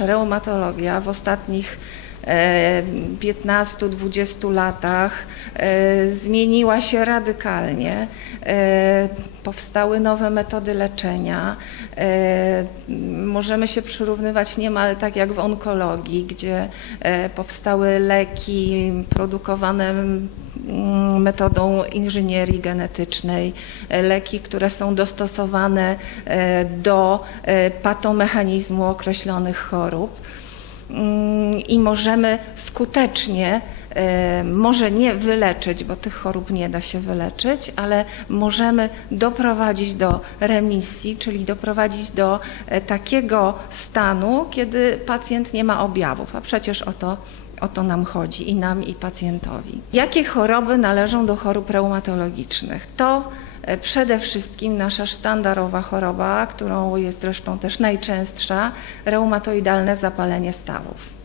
Reumatologia w ostatnich e, 15-20 latach e, zmieniła się radykalnie. E, Powstały nowe metody leczenia. E, Możemy się przyrównywać niemal tak jak w onkologii, gdzie e, powstały leki produkowane metodą inżynierii genetycznej, e, leki, które są dostosowane e, do e, patomechanizmu określonych chorób. Mm, i możemy skutecznie, e, może nie wyleczyć, bo tych chorób nie da się wyleczyć, ale możemy doprowadzić do remisji, czyli doprowadzić do e, takiego stanu, kiedy pacjent nie ma objawów, a przecież o to o to nam chodzi i nam, i pacjentowi. Jakie choroby należą do chorób reumatologicznych? To przede wszystkim nasza sztandarowa choroba, którą jest zresztą też najczęstsza, reumatoidalne zapalenie stawów.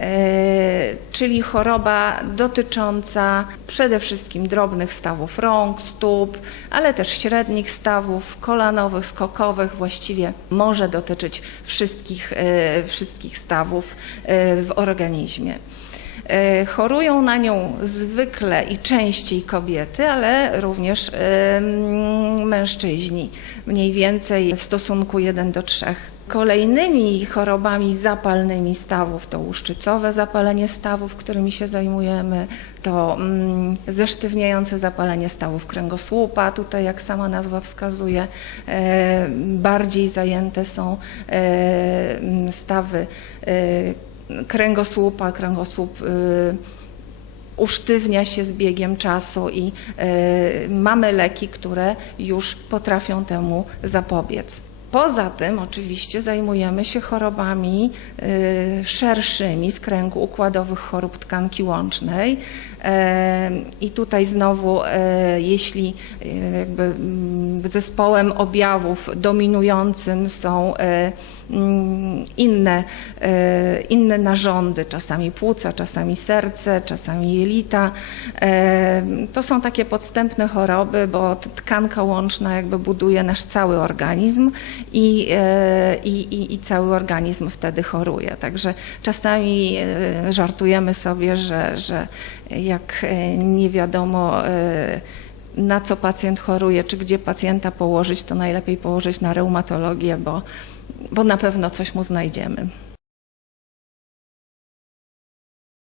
E, czyli choroba dotycząca przede wszystkim drobnych stawów rąk, stóp, ale też średnich stawów kolanowych, skokowych, właściwie może dotyczyć wszystkich, e, wszystkich stawów e, w organizmie. E, Chorują na nią zwykle i częściej kobiety, ale również mężczyźni, mniej więcej w stosunku 1 do 3. Kolejnymi chorobami zapalnymi stawów to łuszczycowe zapalenie stawów, którymi się zajmujemy, to mm, zesztywniające zapalenie stawów kręgosłupa. Tutaj, jak sama nazwa wskazuje, e, bardziej zajęte są e, stawy kręgosłupa, kręgosłup y, usztywnia się z biegiem czasu i y, mamy leki, które już potrafią temu zapobiec. Poza tym oczywiście zajmujemy się chorobami y, szerszymi z kręgu układowych chorób tkanki łącznej. E, I tutaj znowu, e, jeśli jakby mm, zespołem objawów dominującym są mm, inne, inne narządy, czasami płuca, czasami serce, czasami jelita. To są takie podstępne choroby, bo tkanka łączna jakby buduje nasz cały organizm i, e, i, i, i cały organizm wtedy choruje. Także czasami e, żartujemy sobie, że, że jak e, nie wiadomo na co pacjent choruje, czy gdzie pacjenta położyć, to najlepiej położyć na reumatologię, bo, bo na pewno coś mu znajdziemy.